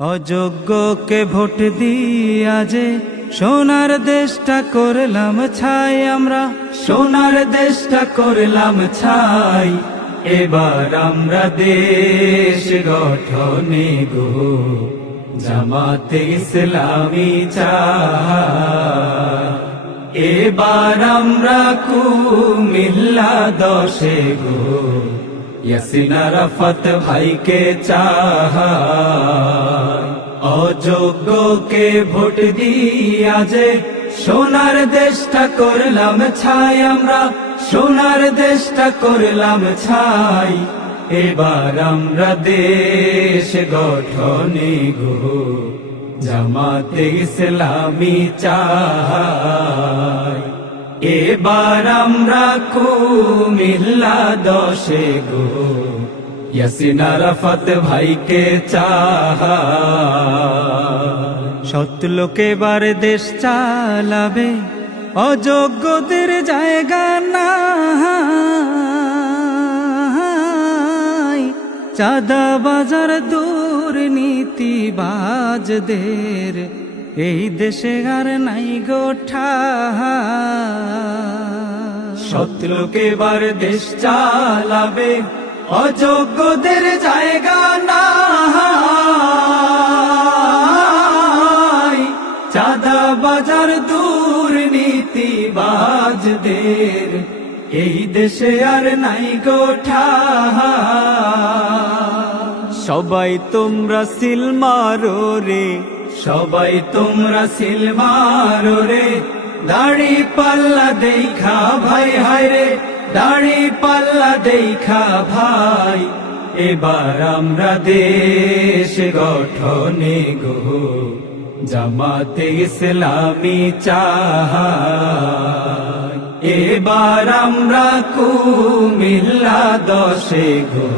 অযোগ্যকে vote দিয়া যে সোনার দেশটা করলাম ছাই, আমরা সোনার দেশটা করলাম ছাই। এবার আমরা দেশ গঠনে গো জামাতে ইসলামী চাই। এবার আমরা কুমিল্লা 10 গো ইয়াসিন আরাফাত ভাইকে চাই। অযোগ্যকে ভোট দিয়া যে সোনার দেশটা করলাম ছাই, আমরা সোনার দেশটা করলাম ছাই। এবার আমরা দেশ গঠনে গো জামাতে ইসলামী চাই। এবার আমরা কুমিল্লা 10 গো ইয়াসিন আরাফাত ভাইকে চাই। সৎ লোক এবার দেশ চালাবে, অযোগ্যদের জায়গা নাই। চাঁদাবাজার দুর্নীতিবাজদের এই দেশে আর নাই গোঠা। সৎ লোক এবার দেশ চালাবে, অযোগ্যদের জায়গা নাই। চাঁদাবাজার দুর্নীতিবাজদের এই দেশে আর নাই গোঠা। সবাই তোমরা সিল মারো রে, সবাই তোমরা সিল মারো রে। দাড়ি পাল্লা দেখা ভাই, হায় রে দাড়ি পাল্লা দেখা ভাই। এবার আমরা দেশ গঠনে গো জামাতে ইসলামী চাই। এবার আমরা কুমিল্লা 10 গো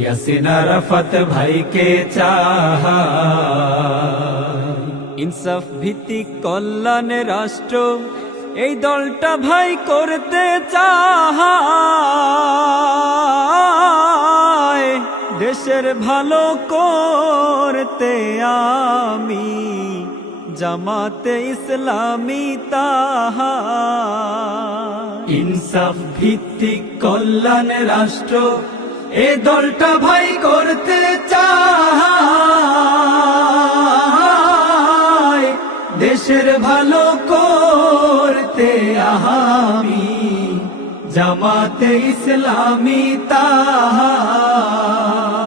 ইয়াসিন আরাফাত ভাইকে চাই। ইনসাফ ভিত্তিক কল্যাণ রাষ্ট্র এই দলটা ভাই করতে চায়। দেশের ভালো করতে আমি জামাতে ইসলামী তাই। ইনসাফ ভিত্তিক কল্যাণ রাষ্ট্র এই দলটা ভাই করতে চায়। দেশের ভালো করতে আমি জামাতে ইসলামী তাই।